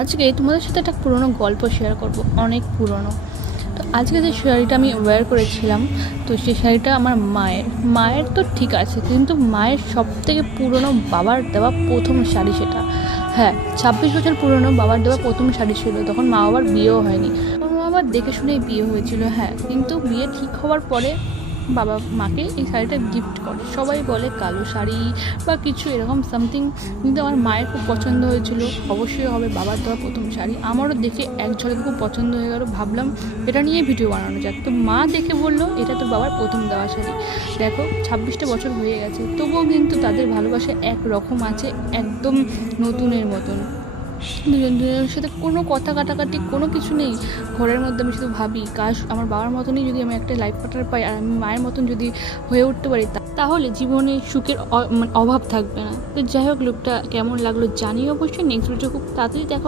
আজকে তোমাদের সাথে একটা পুরনো গল্প শেয়ার করব, অনেক পুরনো। তো আজকে যে শাড়িটা আমি ওয়্যার করেছিলাম, তো সেই শাড়িটা আমার মায়ের তো ঠিক আছে, কিন্তু মায়ের সব থেকে পুরনো বাবার দেওয়া প্রথম শাড়ি সেটা। হ্যাঁ, 26 বছর পুরনো বাবার দেওয়া প্রথম শাড়ি ছিল। তখন মা বাবার বিয়েও হয়নি, আমার মা বাবার দেখে শুনেই বিয়ে হয়েছিল। হ্যাঁ, কিন্তু বিয়ে ঠিক হওয়ার পরে বাবা মাকে এই শাড়িটা গিফট করে। সবাই বলে কালো শাড়ি বা কিছু এরকম সামথিং, কিন্তু আমার মায়ের খুব পছন্দ হয়েছিল। অবশ্যই হবে বাবার দেওয়া প্রথম শাড়ি। আমারও দেখে এক ঝলকে খুব পছন্দ হয়ে গেল, ভাবলাম এটা নিয়ে ভিডিও বানানো যাক। তো মা দেখে বললো এটা তো বাবার প্রথম দেওয়া শাড়ি। দেখো 26টা বছর হয়ে গেছে, তবুও কিন্তু তাদের ভালোবাসা এক রকম আছে, একদম নতুনের মতন। দুজনের সাথে কোনো কথা কাটাকাটি কোনো কিছু নেই। ঘরের মধ্যে আমি শুধু ভাবি, কাশ আমার বাবার মতনই যদি আমি একটা লাইফ পার্টনার পাই, আর আমি মায়ের মতন যদি হয়ে উঠতে পারি, তাহলে জীবনে সুখের অভাব থাকবে না। তো যাই হোক, লুকটা কেমন লাগলো জানিও অবশ্যই। নেক্সট ভিডিও খুব তাড়াতাড়ি দেখো।